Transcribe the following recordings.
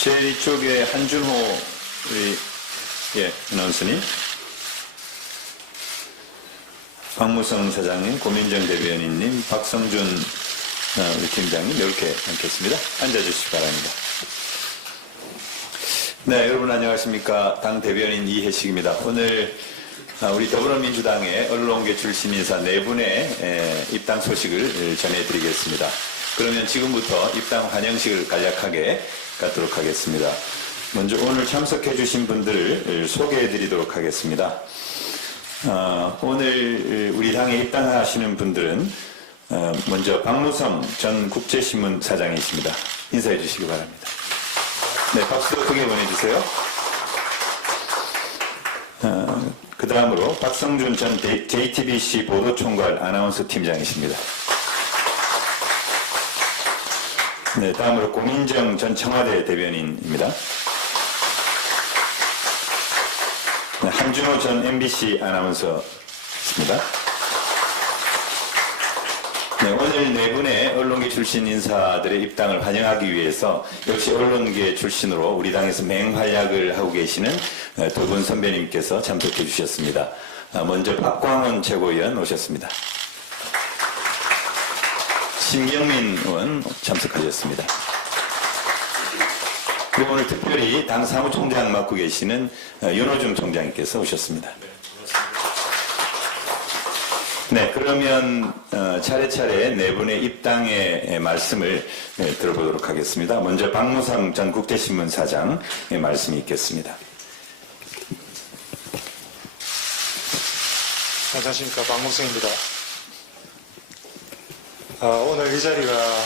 제일 이쪽에 한준호 우리 아나운서님, 박무성 사장님, 고민정 대변인님, 박성준 우리 팀장님 이렇게 앉겠습니다. 앉아주시기 바랍니다. 네, 여러분 안녕하십니까. 당 대변인 이해식입니다. 오늘 우리 더불어민주당의 언론계 출신 인사 4분의 입당 소식을 전해드리겠습니다. 그러면 지금부터 입당 환영식을 간략하게 갖도록 하겠습니다. 먼저 오늘 참석해 주신 분들을 소개해 드리도록 하겠습니다. 오늘 우리 당에 입당하시는 분들은 먼저 박무성 전 국제신문 사장이십니다. 인사해 주시기 바랍니다. 네, 박수 크게 보내주세요. 그 다음으로 박성준 전 JTBC 보도총괄 아나운서 팀장이십니다. 네, 다음으로 고민정 전 청와대 대변인입니다. 네, 한준호 전 MBC 아나운서입니다. 네, 오늘 4분의 언론계 출신 인사들의 입당을 환영하기 위해서 역시 언론계 출신으로 우리 당에서 맹활약을 하고 계시는 2분 선배님께서 참석해 주셨습니다. 먼저 박광원 최고위원 오셨습니다. 신경민 의원 참석하셨습니다. 그리고 오늘 특별히 당 사무총장 맡고 계시는 윤호중 총장님께서 오셨습니다. 네, 그러면 차례차례 4분의 입당의 말씀을 들어보도록 하겠습니다. 먼저 박무성 전 국제신문 사장의 말씀이 있겠습니다. 안녕하십니까, 박무성입니다. 오늘 이 자리가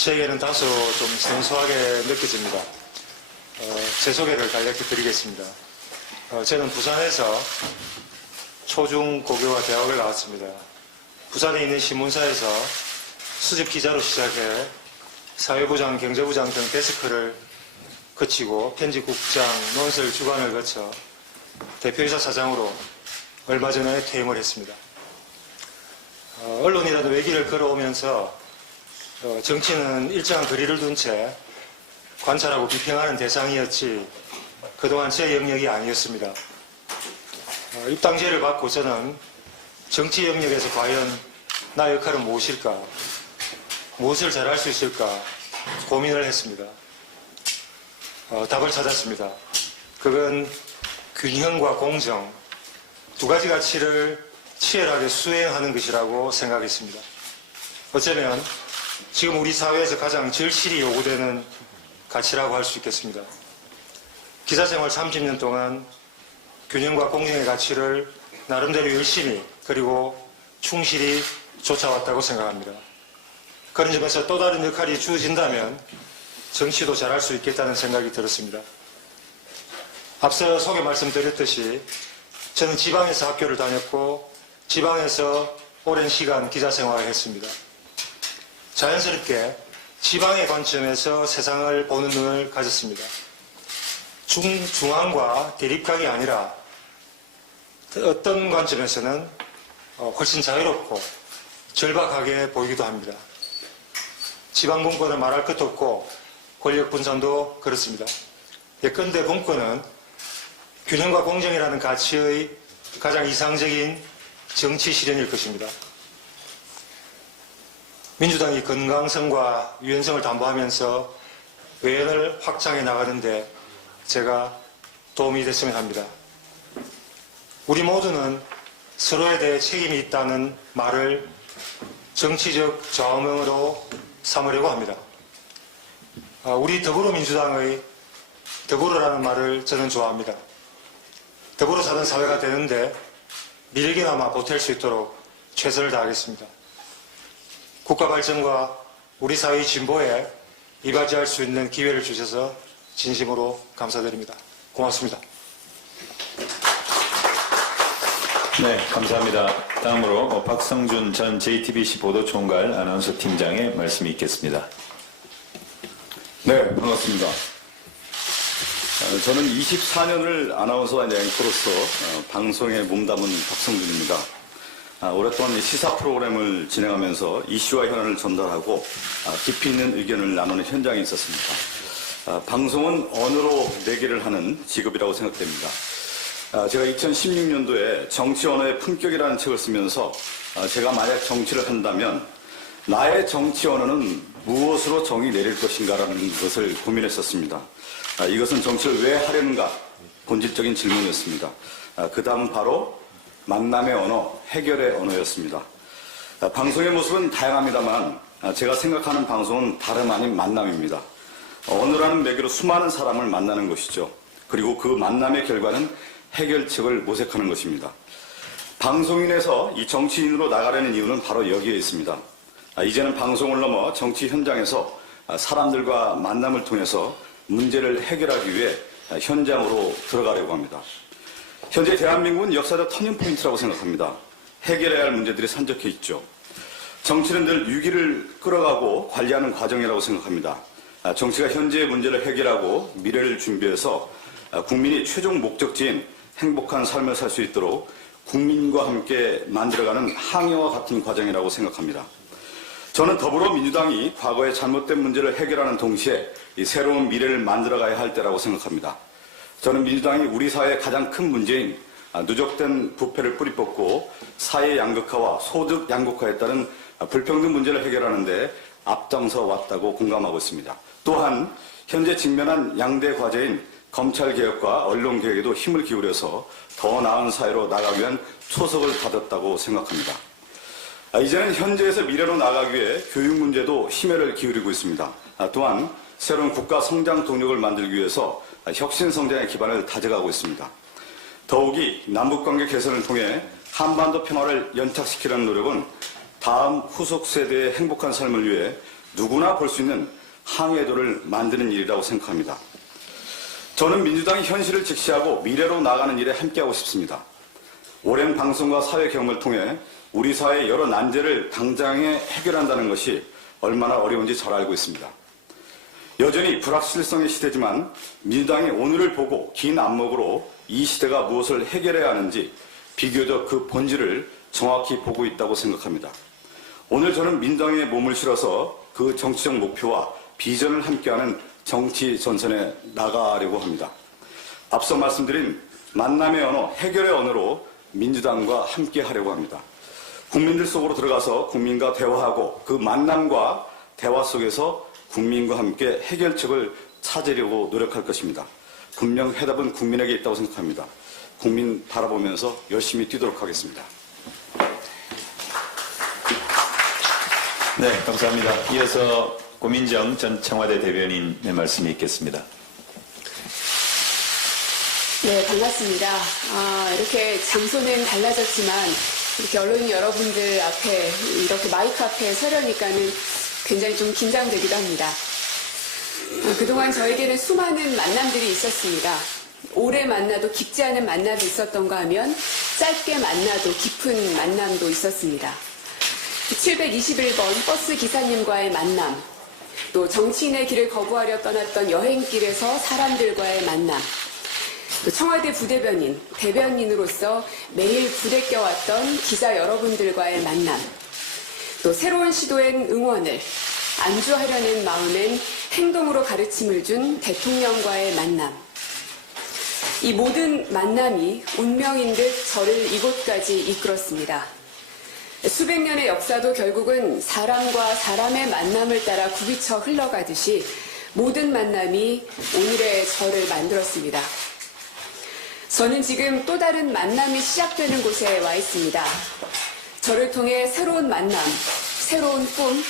제게는 다소 좀 생소하게 느껴집니다. 제 소개를 간략히 드리겠습니다. 저는 부산에서 초중 고교와 대학을 나왔습니다. 부산에 있는 신문사에서 수집 기자로 시작해 사회부장, 경제부장 등 데스크를 거치고 편집국장, 논설 주관을 거쳐 대표이사 사장으로 얼마 전에 퇴임을 했습니다. 언론이라도 외길을 걸어오면서 정치는 일정한 거리를 둔 채 관찰하고 비평하는 대상이었지 그동안 제 영역이 아니었습니다. 입당제를 받고 저는 정치 영역에서 과연 나 역할은 무엇일까, 무엇을 잘할 수 있을까 고민을 했습니다. 답을 찾았습니다. 그건 균형과 공정, 2가지 가치를 치열하게 수행하는 것이라고 생각했습니다. 어쩌면 지금 우리 사회에서 가장 절실히 요구되는 가치라고 할 수 있겠습니다. 기자생활 30년 동안 균형과 공정의 가치를 나름대로 열심히 그리고 충실히 쫓아왔다고 생각합니다. 그런 점에서 또 다른 역할이 주어진다면 정치도 잘할 수 있겠다는 생각이 들었습니다. 앞서 소개 말씀드렸듯이 저는 지방에서 학교를 다녔고 지방에서 오랜 시간 기자생활을 했습니다. 자연스럽게 지방의 관점에서 세상을 보는 눈을 가졌습니다. 중앙과 대립각이 아니라 어떤 관점에서는 훨씬 자유롭고 절박하게 보이기도 합니다. 지방 분권은 말할 것도 없고 권력 분산도 그렇습니다. 예컨대 분권은 균형과 공정이라는 가치의 가장 이상적인 정치 실현일 것입니다. 민주당이 건강성과 유연성을 담보하면서 외연을 확장해 나가는데 제가 도움이 됐으면 합니다. 우리 모두는 서로에 대해 책임이 있다는 말을 정치적 좌우명으로 삼으려고 합니다. 우리 더불어민주당의 더불어라는 말을 저는 좋아합니다. 더불어 사는 사회가 되는데 밀게나마 보탤 수 있도록 최선을 다하겠습니다. 국가 발전과 우리 사회의 진보에 이바지할 수 있는 기회를 주셔서 진심으로 감사드립니다. 고맙습니다. 네, 감사합니다. 다음으로 박성준 전 JTBC 보도총괄 아나운서 팀장의 말씀이 있겠습니다. 네, 반갑습니다. 저는 24년을 아나운서와 앵커로서 방송에 몸담은 박성준입니다. 오랫동안 시사 프로그램을 진행하면서 이슈와 현안을 전달하고 깊이 있는 의견을 나누는 현장에 있었습니다. 방송은 언어로 내기를 하는 직업이라고 생각됩니다. 제가 2016년도에 정치 언어의 품격이라는 책을 쓰면서 제가 만약 정치를 한다면 나의 정치 언어는 무엇으로 정의 내릴 것인가라는 것을 고민했었습니다. 이것은 정치를 왜 하려는가 본질적인 질문이었습니다. 그 다음은 바로 만남의 언어, 해결의 언어였습니다. 방송의 모습은 다양합니다만 제가 생각하는 방송은 다름 아닌 만남입니다. 언어라는 매개로 수많은 사람을 만나는 것이죠. 그리고 그 만남의 결과는 해결책을 모색하는 것입니다. 방송인에서 이 정치인으로 나가려는 이유는 바로 여기에 있습니다. 이제는 방송을 넘어 정치 현장에서 사람들과 만남을 통해서 문제를 해결하기 위해 현장으로 들어가려고 합니다. 현재 대한민국은 역사적 터닝포인트라고 생각합니다. 해결해야 할 문제들이 산적해 있죠. 정치는 늘 위기를 끌어가고 관리하는 과정이라고 생각합니다. 정치가 현재의 문제를 해결하고 미래를 준비해서 국민이 최종 목적지인 행복한 삶을 살 수 있도록 국민과 함께 만들어가는 항해와 같은 과정이라고 생각합니다. 저는 더불어민주당이 과거의 잘못된 문제를 해결하는 동시에 이 새로운 미래를 만들어가야 할 때라고 생각합니다. 저는 민주당이 우리 사회의 가장 큰 문제인 누적된 부패를 뿌리뽑고 사회 양극화와 소득 양극화에 따른 불평등 문제를 해결하는데 앞장서 왔다고 공감하고 있습니다. 또한 현재 직면한 양대 과제인 검찰개혁과 언론개혁에도 힘을 기울여서 더 나은 사회로 나가기 위한 초석을 다졌다고 생각합니다. 이제는 현재에서 미래로 나가기 위해 교육 문제도 심혈을 기울이고 있습니다. 또한 새로운 국가 성장 동력을 만들기 위해서 혁신 성장의 기반을 다져가고 있습니다. 더욱이 남북관계 개선을 통해 한반도 평화를 연착시키려는 노력은 다음 후속 세대의 행복한 삶을 위해 누구나 볼 수 있는 항해도를 만드는 일이라고 생각합니다. 저는 민주당이 현실을 직시하고 미래로 나가는 일에 함께하고 싶습니다. 오랜 방송과 사회 경험을 통해 우리 사회의 여러 난제를 당장에 해결한다는 것이 얼마나 어려운지 잘 알고 있습니다. 여전히 불확실성의 시대지만 민주당이 오늘을 보고 긴 안목으로 이 시대가 무엇을 해결해야 하는지 비교적 그 본질을 정확히 보고 있다고 생각합니다. 오늘 저는 민주당에 몸을 실어서 그 정치적 목표와 비전을 함께하는 정치 전선에 나가려고 합니다. 앞서 말씀드린 만남의 언어, 해결의 언어로 민주당과 함께하려고 합니다. 국민들 속으로 들어가서 국민과 대화하고 그 만남과 대화 속에서 국민과 함께 해결책을 찾으려고 노력할 것입니다. 분명 해답은 국민에게 있다고 생각합니다. 국민 바라보면서 열심히 뛰도록 하겠습니다. 네, 감사합니다. 이어서 고민정 전 청와대 대변인의 말씀이 있겠습니다. 네, 반갑습니다. 이렇게 장소는 달라졌지만 이렇게 언론인 여러분들 앞에 이렇게 마이크 앞에 서려니까는 굉장히 좀 긴장되기도 합니다. 그동안 저에게는 수많은 만남들이 있었습니다. 오래 만나도 깊지 않은 만남이 있었던가 하면 짧게 만나도 깊은 만남도 있었습니다. 721번 버스 기사님과의 만남, 또 정치인의 길을 거부하려 떠났던 여행길에서 사람들과의 만남, 또 청와대 부대변인, 대변인으로서 매일 부대 껴왔던 기자 여러분들과의 만남, 또 새로운 시도엔 응원을, 안주하려는 마음엔 행동으로 가르침을 준 대통령과의 만남. 이 모든 만남이 운명인 듯 저를 이곳까지 이끌었습니다. 수백 년의 역사도 결국은 사람과 사람의 만남을 따라 굽이쳐 흘러가듯이 모든 만남이 오늘의 저를 만들었습니다. 저는 지금 또 다른 만남이 시작되는 곳에 와 있습니다. 저를 통해 새로운 만남, 새로운 꿈,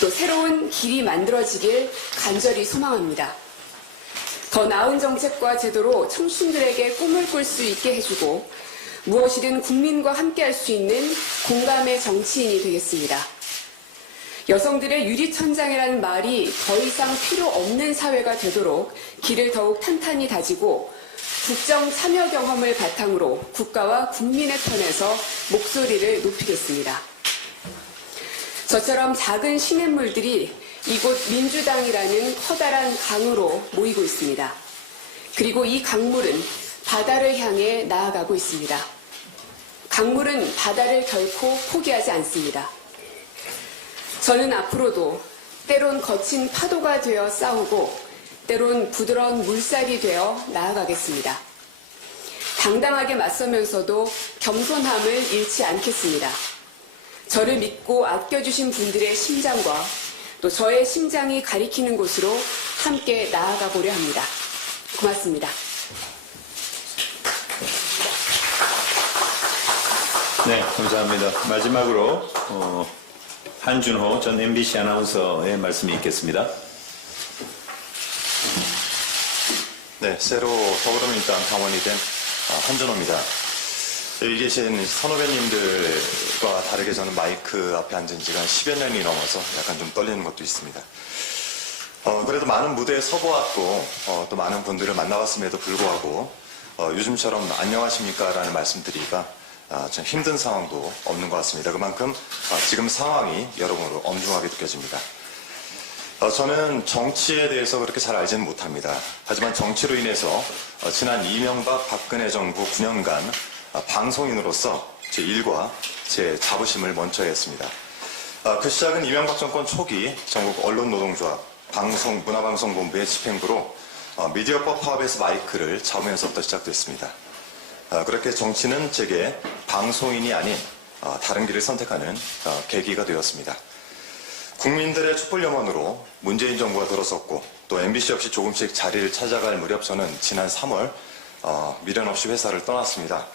또 새로운 길이 만들어지길 간절히 소망합니다. 더 나은 정책과 제도로 청춘들에게 꿈을 꿀 수 있게 해주고 무엇이든 국민과 함께할 수 있는 공감의 정치인이 되겠습니다. 여성들의 유리천장이라는 말이 더 이상 필요 없는 사회가 되도록 길을 더욱 탄탄히 다지고 국정 참여 경험을 바탕으로 국가와 국민의 편에서 목소리를 높이겠습니다. 저처럼 작은 시냇물들이 이곳 민주당이라는 커다란 강으로 모이고 있습니다. 그리고 이 강물은 바다를 향해 나아가고 있습니다. 강물은 바다를 결코 포기하지 않습니다. 저는 앞으로도 때론 거친 파도가 되어 싸우고 때론 부드러운 물살이 되어 나아가겠습니다. 당당하게 맞서면서도 겸손함을 잃지 않겠습니다. 저를 믿고 아껴주신 분들의 심장과 또 저의 심장이 가리키는 곳으로 함께 나아가 보려 합니다. 고맙습니다. 네, 감사합니다. 마지막으로 한준호 전 MBC 아나운서의 말씀이 있겠습니다. 네, 새로 더불어민주당 당원이 된 한준호입니다. 여기 계신 선후배님들과 다르게 저는 마이크 앞에 앉은 지가 10여 년이 넘어서 약간 좀 떨리는 것도 있습니다. 그래도 많은 무대에 서보았고 또 많은 분들을 만나봤음에도 불구하고 요즘처럼 안녕하십니까 라는 말씀드리기가 좀 힘든 상황도 없는 것 같습니다. 그만큼 지금 상황이 여러모로 엄중하게 느껴집니다. 저는 정치에 대해서 그렇게 잘 알지는 못합니다. 하지만 정치로 인해서 지난 이명박 박근혜 정부 9년간 방송인으로서 제 일과 제 자부심을 먼저 했습니다. 그 시작은 이명박 정권 초기 전국 언론노동조합 문화방송본부의 집행부로 미디어법 파업에서 마이크를 잡으면서부터 시작됐습니다. 그렇게 정치는 제게 방송인이 아닌 다른 길을 선택하는 계기가 되었습니다. 국민들의 촛불염원으로 문재인 정부가 들어섰고 또 MBC 역시 조금씩 자리를 찾아갈 무렵 저는 지난 3월 미련 없이 회사를 떠났습니다.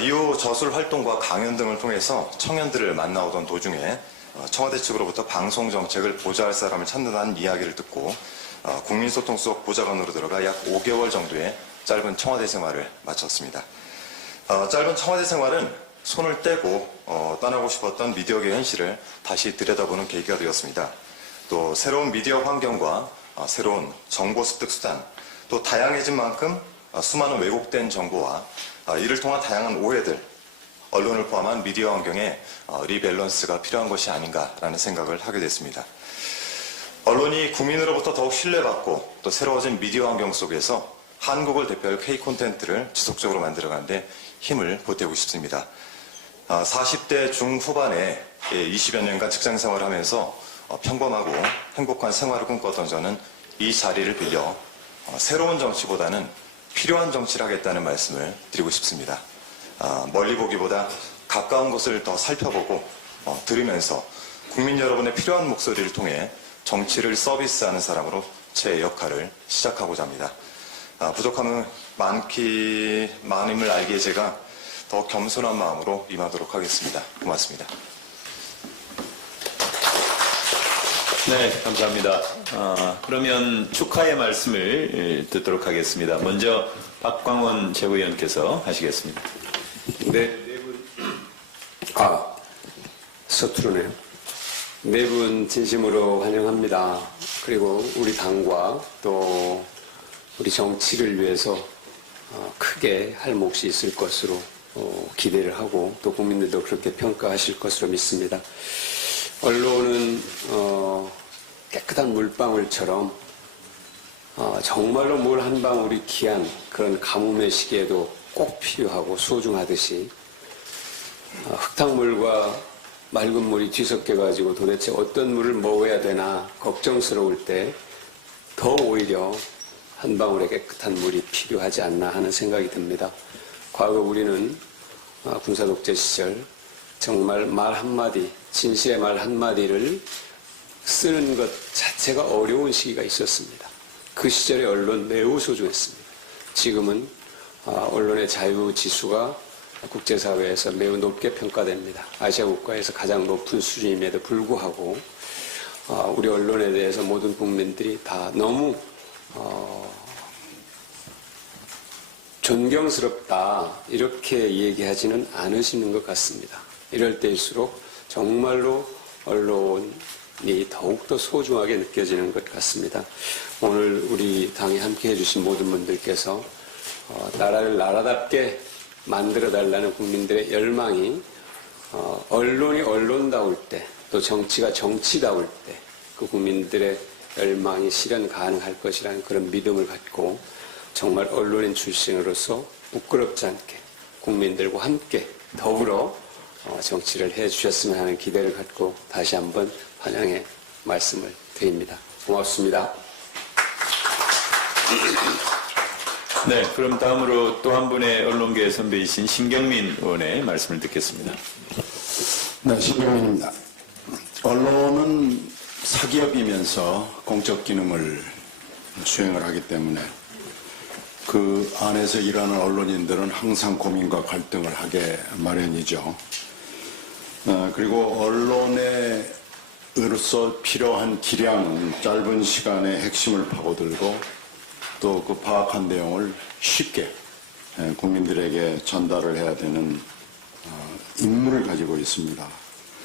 이후 저술 활동과 강연 등을 통해서 청년들을 만나오던 도중에 청와대 측으로부터 방송 정책을 보좌할 사람을 찾는다는 이야기를 듣고 국민소통수석 보좌관으로 들어가 약 5개월 정도의 짧은 청와대 생활을 마쳤습니다. 짧은 청와대 생활은 손을 떼고 떠나고 싶었던 미디어계 현실을 다시 들여다보는 계기가 되었습니다. 또 새로운 미디어 환경과 새로운 정보 습득 수단, 또 다양해진 만큼 수많은 왜곡된 정보와 이를 통한 다양한 오해들, 언론을 포함한 미디어 환경에 리밸런스가 필요한 것이 아닌가라는 생각을 하게 됐습니다. 언론이 국민으로부터 더욱 신뢰받고 또 새로워진 미디어 환경 속에서 한국을 대표할 K 콘텐츠를 지속적으로 만들어가는데 힘을 보태고 싶습니다. 40대 중후반에 20여 년간 직장 생활을 하면서 평범하고 행복한 생활을 꿈꿨던 저는 이 자리를 빌려 새로운 정치보다는 필요한 정치를 하겠다는 말씀을 드리고 싶습니다. 멀리 보기보다 가까운 것을 더 살펴보고 들으면서 국민 여러분의 필요한 목소리를 통해 정치를 서비스하는 사람으로 제 역할을 시작하고자 합니다. 부족함은 많음을 알기에 제가 더 겸손한 마음으로 임하도록 하겠습니다. 고맙습니다. 네, 감사합니다. 그러면 축하의 말씀을 듣도록 하겠습니다. 먼저 박광원 최고위원께서 하시겠습니다. 네 분. 서투르네요. 네 분 진심으로 환영합니다. 그리고 우리 당과 또 우리 정치를 위해서 크게 할 몫이 있을 것으로 기대를 하고 또 국민들도 그렇게 평가하실 것으로 믿습니다. 언론은 깨끗한 물방울처럼 정말로 물 한 방울이 귀한 그런 가뭄의 시기에도 꼭 필요하고 소중하듯이 흙탕물과 맑은 물이 뒤섞여가지고 도대체 어떤 물을 먹어야 되나 걱정스러울 때 더 오히려 한 방울의 깨끗한 물이 필요하지 않나 하는 생각이 듭니다. 과거 우리는 군사독재 시절 정말 말 한마디, 진실의 말 한마디를 쓰는 것 자체가 어려운 시기가 있었습니다. 그 시절의 언론 매우 소중했습니다. 지금은 언론의 자유 지수가 국제사회에서 매우 높게 평가됩니다. 아시아 국가에서 가장 높은 수준임에도 불구하고 우리 언론에 대해서 모든 국민들이 다 너무 존경스럽다 이렇게 얘기하지는 않으시는 것 같습니다. 이럴 때일수록 정말로 언론이 더욱더 소중하게 느껴지는 것 같습니다. 오늘 우리 당에 함께 해주신 모든 분들께서 나라를 나라답게 만들어달라는 국민들의 열망이 언론이 언론다울 때 또 정치가 정치다울 때 그 국민들의 열망이 실현 가능할 것이라는 그런 믿음을 갖고 정말 언론인 출신으로서 부끄럽지 않게 국민들과 함께 더불어 정치를 해주셨으면 하는 기대를 갖고 다시 한번 환영의 말씀을 드립니다. 고맙습니다. 네, 그럼 다음으로 또 한 분의 언론계 선배이신 신경민 의원의 말씀을 듣겠습니다. 네, 신경민입니다. 언론은 사기업이면서 공적 기능을 수행을 하기 때문에 그 안에서 일하는 언론인들은 항상 고민과 갈등을 하게 마련이죠. 그리고 언론에으로서 필요한 기량은 짧은 시간에 핵심을 파고들고 또 그 파악한 내용을 쉽게 국민들에게 전달을 해야 되는 임무를 가지고 있습니다.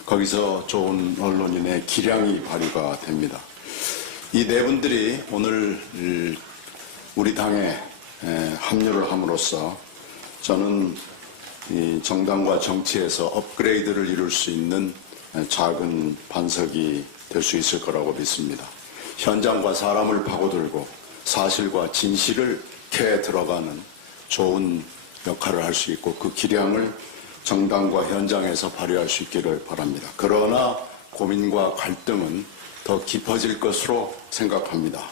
거기서 좋은 언론인의 기량이 발휘가 됩니다. 이 네 분들이 오늘 우리 당에 합류를 함으로써 저는 이 정당과 정치에서 업그레이드를 이룰 수 있는 작은 반석이 될 수 있을 거라고 믿습니다. 현장과 사람을 파고들고 사실과 진실을 캐 들어가는 좋은 역할을 할 수 있고 그 기량을 정당과 현장에서 발휘할 수 있기를 바랍니다. 그러나 고민과 갈등은 더 깊어질 것으로 생각합니다.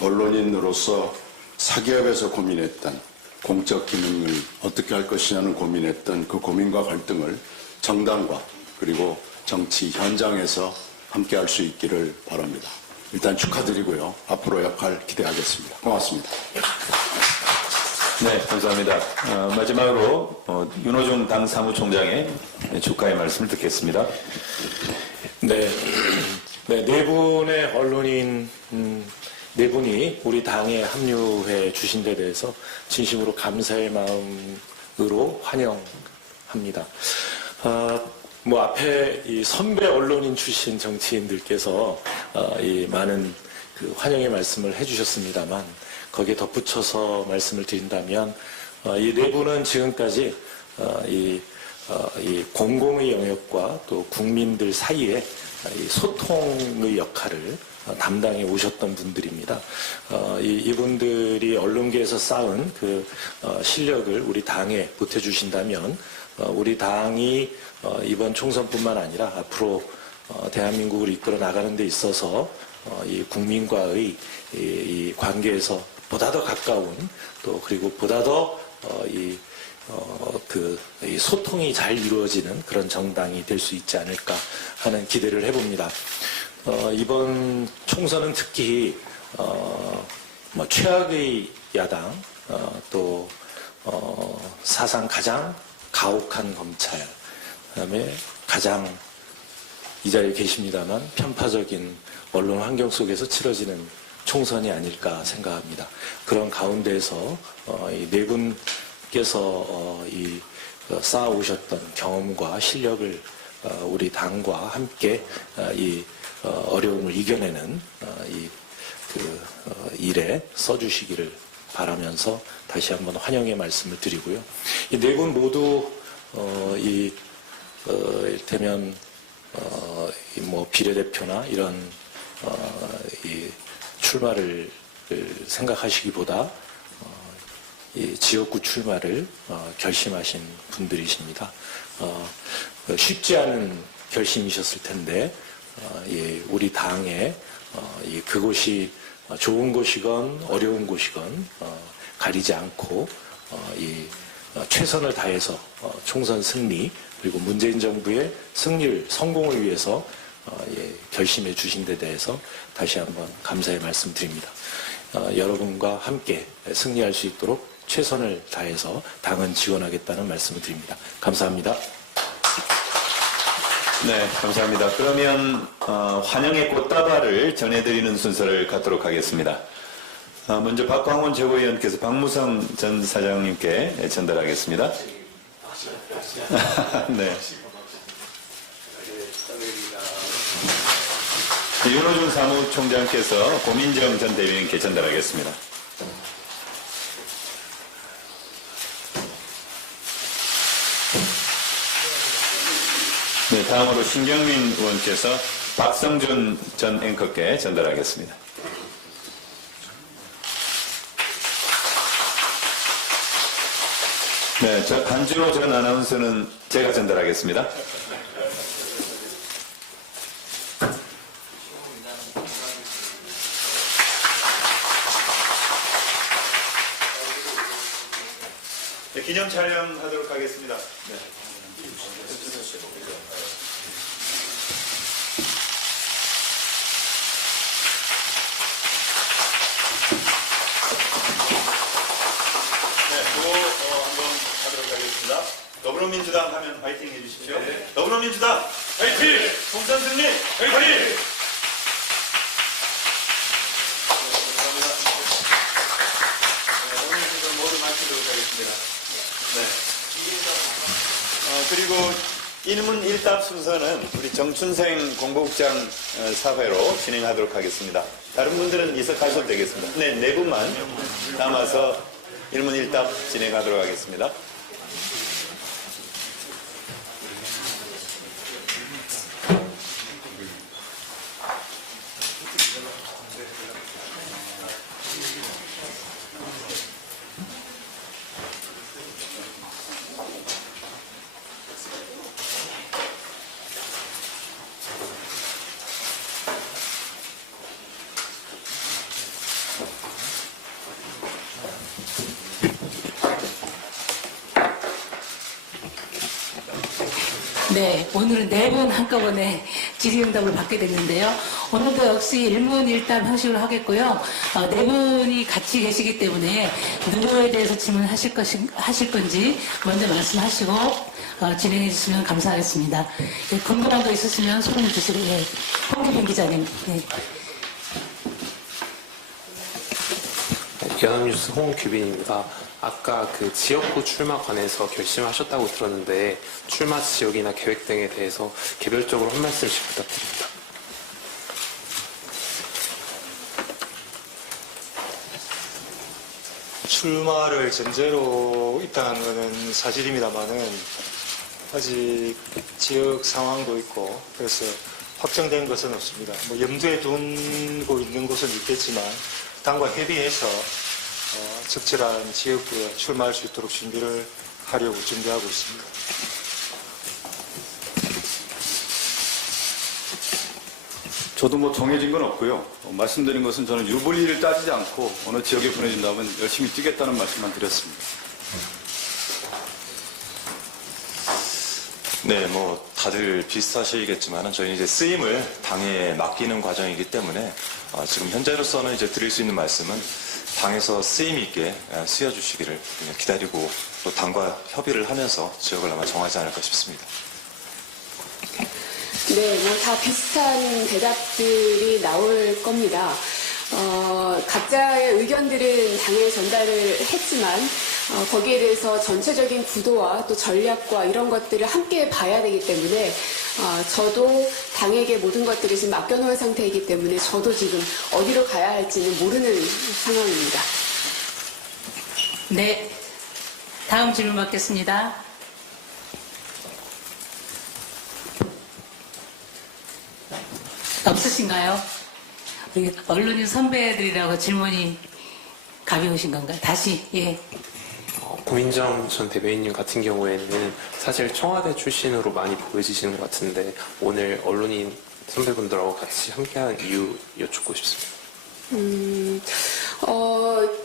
언론인으로서 사기업에서 고민했던 공적 기능을 어떻게 할 것이냐는 고민했던 그 고민과 갈등을 정당과 그리고 정치 현장에서 함께 할 수 있기를 바랍니다. 일단 축하드리고요. 앞으로 역할 기대하겠습니다. 고맙습니다. 네, 감사합니다. 마지막으로 윤호중 당 사무총장의 축하의 말씀을 듣겠습니다. 네, 네 분의 언론인 네 분이 우리 당에 합류해 주신 데 대해서 진심으로 감사의 마음으로 환영합니다. 앞에 이 선배 언론인 출신 정치인들께서 이 많은 그 환영의 말씀을 해주셨습니다만 거기에 덧붙여서 말씀을 드린다면 이 네 분은 지금까지 이 공공의 영역과 또 국민들 사이에 이 소통의 역할을 담당해 오셨던 분들입니다. 이분들이 언론계에서 쌓은 그 실력을 우리 당에 보태주신다면 우리 당이 이번 총선뿐만 아니라 앞으로 대한민국을 이끌어 나가는 데 있어서 이 국민과의 이 관계에서 보다 더 가까운 또 그리고 보다 더 이 소통이 잘 이루어지는 그런 정당이 될 수 있지 않을까 하는 기대를 해봅니다. 이번 총선은 특히 최악의 야당 또 사상 가장 가혹한 검찰 그다음에 가장 이 자리에 계십니다만 편파적인 언론 환경 속에서 치러지는 총선이 아닐까 생각합니다. 그런 가운데에서 이 네 분께서 쌓아오셨던 경험과 실력을 우리 당과 함께 이 어려움을 이겨내는 일에 써주시기를 바라면서 다시 한번 환영의 말씀을 드리고요. 이 네 분 모두 이를테면 비례대표나 이런 이 출마를 생각하시기보다 이 지역구 출마를 결심하신 분들이십니다. 쉽지 않은 결심이셨을 텐데 우리 당에 그곳이 좋은 곳이건 어려운 곳이건 가리지 않고 최선을 다해서 총선 승리 그리고 문재인 정부의 승리를 성공을 위해서 결심해 주신 데 대해서 다시 한번 감사의 말씀드립니다. 여러분과 함께 승리할 수 있도록 최선을 다해서 당은 지원하겠다는 말씀을 드립니다. 감사합니다. 네, 감사합니다. 그러면 환영의 꽃다발을 전해드리는 순서를 갖도록 하겠습니다. 먼저 박광훈 최고위원께서 박무성 전 사장님께 전달하겠습니다. 네. 윤호중 사무총장께서 고민정 전 대변인께 전달하겠습니다. 네, 다음으로 신경민 의원께서 박성준 전 앵커께 전달하겠습니다. 네, 한준호 전 아나운서는 제가 전달하겠습니다. 네, 기념 촬영하도록 하겠습니다. 네. 네, 그거 한번 하도록 하겠습니다. 더불어민주당 하면 파이팅 해주십시오. 더불어민주당 파이팅! 공산승리 파이팅! 오늘 지금 모두 마치도록 하겠습니다. 네. 그리고 일문 일답 순서는 우리 정춘생 공보국장 사회로 진행하도록 하겠습니다. 다른 분들은 이석하셔도 되겠습니다. 네, 네 분만 남아서 일문 일답 진행하도록 하겠습니다. 네, 오늘은 4분 한꺼번에 질의응답을 받게 됐는데요. 오늘도 역시 일문일답 형식으로 하겠고요. 4분이 같이 계시기 때문에 누구에 대해서 질문하실 건지 먼저 말씀하시고 진행해 주시면 감사하겠습니다. 예, 궁금한 거 있으시면 소개해 주시고, 예, 홍기빈 기자님. 예. 연합뉴스 홍규빈입니다. 아까 그 지역구 출마 관해서 결심하셨다고 들었는데 출마 지역이나 계획 등에 대해서 개별적으로 한 말씀씩 부탁드립니다. 출마를 전제로 입당한 것은 사실입니다만은 아직 지역 상황도 있고 그래서 확정된 것은 없습니다. 뭐 염두에 두고 있는 곳은 있겠지만 당과 협의해서 적절한 지역구에 출마할 수 있도록 준비를 하려고 준비하고 있습니다. 저도 뭐 정해진 건 없고요. 말씀드린 것은 저는 유불리를 따지지 않고 어느 지역에 보내준다면 열심히 뛰겠다는 말씀만 드렸습니다. 네, 뭐 다들 비슷하시겠지만은 저희는 이제 쓰임을 당에 맡기는 과정이기 때문에 지금 현재로서는 이제 드릴 수 있는 말씀은 당에서 쓰임 있게 쓰여주시기를 기다리고 또 당과 협의를 하면서 지역을 아마 정하지 않을까 싶습니다. 네, 뭐 다 비슷한 대답들이 나올 겁니다. 각자의 의견들은 당에 전달을 했지만 거기에 대해서 전체적인 구도와 또 전략과 이런 것들을 함께 봐야 되기 때문에 저도 당에게 모든 것들을 지금 맡겨놓은 상태이기 때문에 저도 지금 어디로 가야 할지는 모르는 상황입니다. 네, 다음 질문 받겠습니다. 없으신가요? 우리 언론인 선배들이라고 질문이 가벼우신 건가요? 다시, 예. 고민정 전 대변인님 같은 경우에는 사실 청와대 출신으로 많이 보여지시는 것 같은데 오늘 언론인 선배분들하고 같이 함께한 이유 여쭙고 싶습니다.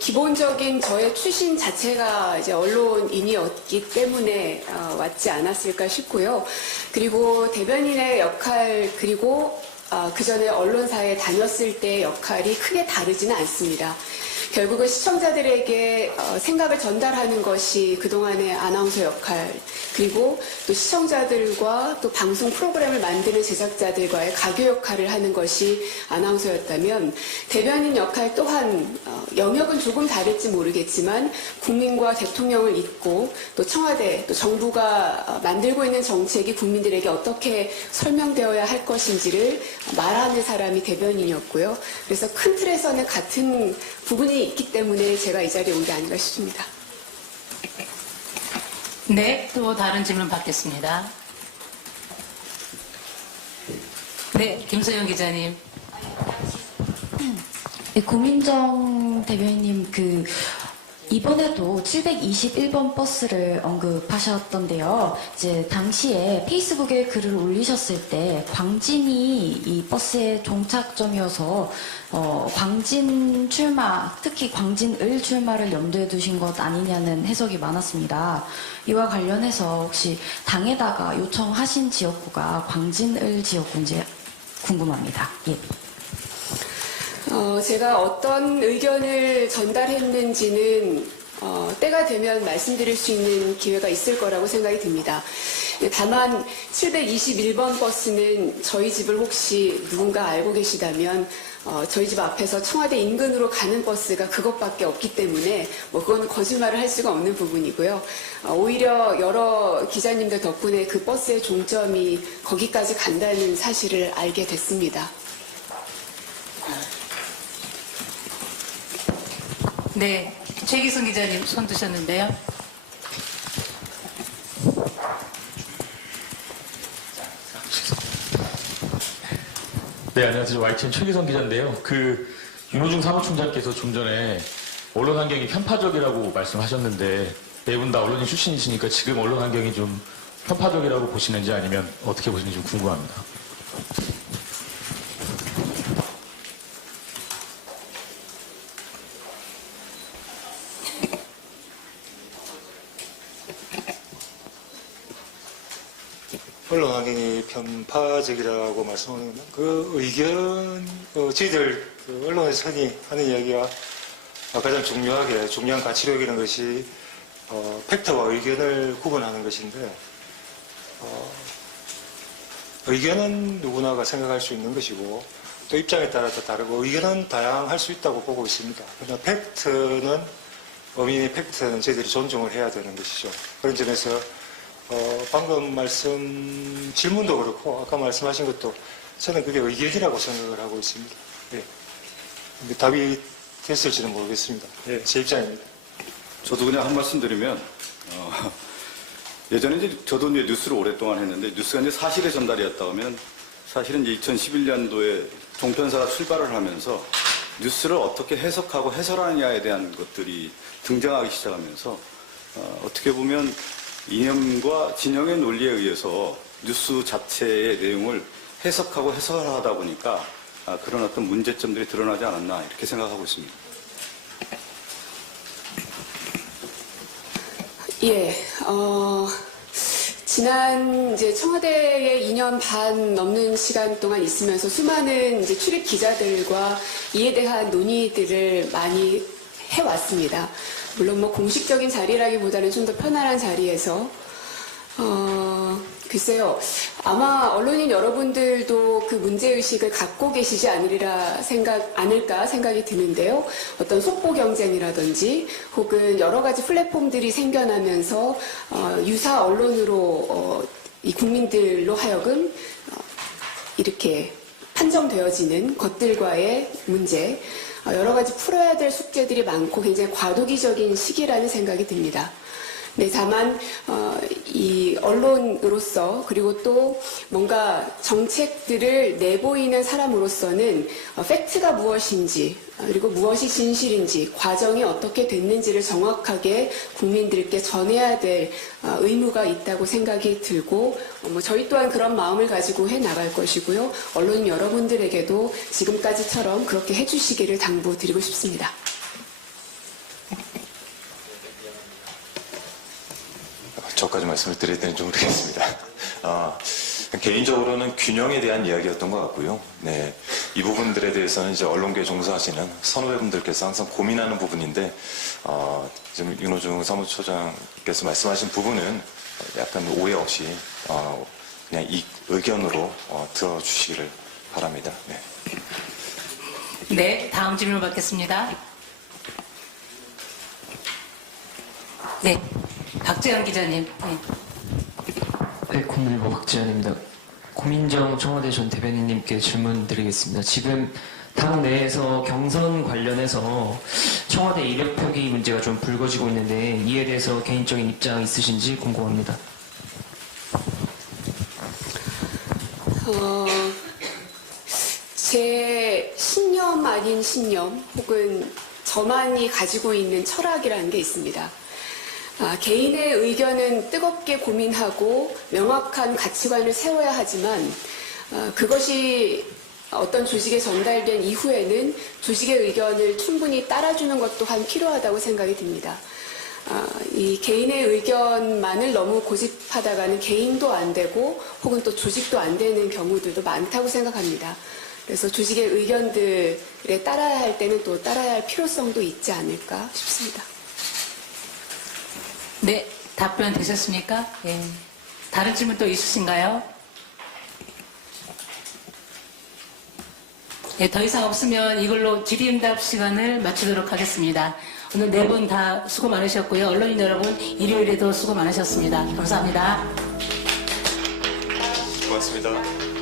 기본적인 저의 출신 자체가 이제 언론인이었기 때문에 왔지 않았을까 싶고요. 그리고 대변인의 역할 그리고 그 전에 언론사에 다녔을 때의 역할이 크게 다르지는 않습니다. 결국은 시청자들에게 생각을 전달하는 것이 그동안의 아나운서 역할, 그리고 또 시청자들과 또 방송 프로그램을 만드는 제작자들과의 가교 역할을 하는 것이 아나운서였다면 대변인 역할 또한 영역은 조금 다를지 모르겠지만 국민과 대통령을 잇고 또 청와대, 또 정부가 만들고 있는 정책이 국민들에게 어떻게 설명되어야 할 것인지를 말하는 사람이 대변인이었고요. 그래서 큰 틀에서는 같은 부분이 있기 때문에 제가 이 자리에 온 게 아닌가 싶습니다. 네, 또 다른 질문 받겠습니다. 네, 김소영 기자님. 네, 고민정 대변인님 이번에도 721번 버스를 언급하셨던데요. 이제 당시에 페이스북에 글을 올리셨을 때 광진이 이 버스의 종착점이어서 광진 출마, 특히 광진을 출마를 염두에 두신 것 아니냐는 해석이 많았습니다. 이와 관련해서 혹시 당에다가 요청하신 지역구가 광진을 지역구인지 궁금합니다. 예. 제가 어떤 의견을 전달했는지는 때가 되면 말씀드릴 수 있는 기회가 있을 거라고 생각이 듭니다. 다만 721번 버스는 저희 집을 혹시 누군가 알고 계시다면 저희 집 앞에서 청와대 인근으로 가는 버스가 그것밖에 없기 때문에 그건 거짓말을 할 수가 없는 부분이고요. 오히려 여러 기자님들 덕분에 그 버스의 종점이 거기까지 간다는 사실을 알게 됐습니다. 네, 최기성 기자님 손 드셨는데요. 네, 안녕하세요. YTN 최기성 기자인데요. 윤호중 사무총장께서 좀 전에 언론 환경이 편파적이라고 말씀하셨는데 네 분 다 언론인 출신이시니까 지금 언론 환경이 좀 편파적이라고 보시는지 아니면 어떻게 보시는지 좀 궁금합니다. 언론 환경이 편파적이라고 말씀하는 건 그 의견, 저희들 언론에서 흔히 하는 이야기가 가장 중요한 가치로 여기는 것이 팩트와 의견을 구분하는 것인데 의견은 누구나가 생각할 수 있는 것이고 또 입장에 따라서 다르고 의견은 다양할 수 있다고 보고 있습니다. 그러나 팩트는 어민의 팩트는 저희들이 존중을 해야 되는 것이죠. 그런 점에서 방금 질문도 그렇고, 아까 말씀하신 것도 저는 그게 의견이라고 생각을 하고 있습니다. 예. 근데 답이 됐을지는 모르겠습니다. 예, 제 입장입니다. 저도 그냥 한 말씀 드리면, 예전에 이제 저도 이제 뉴스를 오랫동안 했는데, 뉴스가 이제 사실의 전달이었다 하면, 사실은 이제 2011년도에 종편사가 출발을 하면서 뉴스를 어떻게 해석하고 해설하느냐에 대한 것들이 등장하기 시작하면서, 어떻게 보면 이념과 진영의 논리에 의해서 뉴스 자체의 내용을 해석하고 해설하다 보니까 그런 어떤 문제점들이 드러나지 않았나 이렇게 생각하고 있습니다. 예, 지난 이제 청와대에 2년 반 넘는 시간 동안 있으면서 수많은 이제 출입 기자들과 이에 대한 논의들을 많이 해왔습니다. 물론 공식적인 자리라기보다는 좀 더 편안한 자리에서 글쎄요, 아마 언론인 여러분들도 그 문제의식을 갖고 계시지 않을까 생각이 드는데요. 어떤 속보 경쟁이라든지 혹은 여러 가지 플랫폼들이 생겨나면서 유사 언론으로 이 국민들로 하여금 이렇게 판정되어지는 것들과의 문제, 여러 가지 풀어야 될 숙제들이 많고 굉장히 과도기적인 시기라는 생각이 듭니다. 네, 다만 이 언론으로서 그리고 또 뭔가 정책들을 내보이는 사람으로서는 팩트가 무엇인지 그리고 무엇이 진실인지 과정이 어떻게 됐는지를 정확하게 국민들께 전해야 될 의무가 있다고 생각이 들고 저희 또한 그런 마음을 가지고 해나갈 것이고요. 언론인 여러분들에게도 지금까지처럼 그렇게 해주시기를 당부드리고 싶습니다. 저까지 말씀을 드려야 되는지 모르겠습니다. 개인적으로는 균형에 대한 이야기였던 것 같고요. 네, 이 부분들에 대해서는 이제 언론계에 종사하시는 선후배분들께서 항상 고민하는 부분인데, 지금 윤호중 사무처장께서 말씀하신 부분은 약간 오해 없이 그냥 이 의견으로 들어주시기를 바랍니다. 네. 네, 다음 질문 받겠습니다. 네, 박재현 기자님. 네. 네, 국민일보 박재현입니다. 고민정 청와대 전 대변인님께 질문 드리겠습니다. 지금 당 내에서 경선 관련해서 청와대 이력 표기 문제가 좀 불거지고 있는데 이에 대해서 개인적인 입장 있으신지 궁금합니다. 제 신념 아닌 신념 혹은 저만이 가지고 있는 철학이라는 게 있습니다. 개인의 의견은 뜨겁게 고민하고 명확한 가치관을 세워야 하지만 그것이 어떤 조직에 전달된 이후에는 조직의 의견을 충분히 따라주는 것 또한 필요하다고 생각이 듭니다. 이 개인의 의견만을 너무 고집하다가는 개인도 안 되고 혹은 또 조직도 안 되는 경우들도 많다고 생각합니다. 그래서 조직의 의견들에 따라야 할 때는 또 따라야 할 필요성도 있지 않을까 싶습니다. 네, 답변 되셨습니까? 예. 다른 질문 또 있으신가요? 네, 더 이상 없으면 이걸로 질의응답 시간을 마치도록 하겠습니다. 오늘 네 분 다 수고 많으셨고요. 언론인 여러분, 일요일에도 수고 많으셨습니다. 감사합니다. 고맙습니다.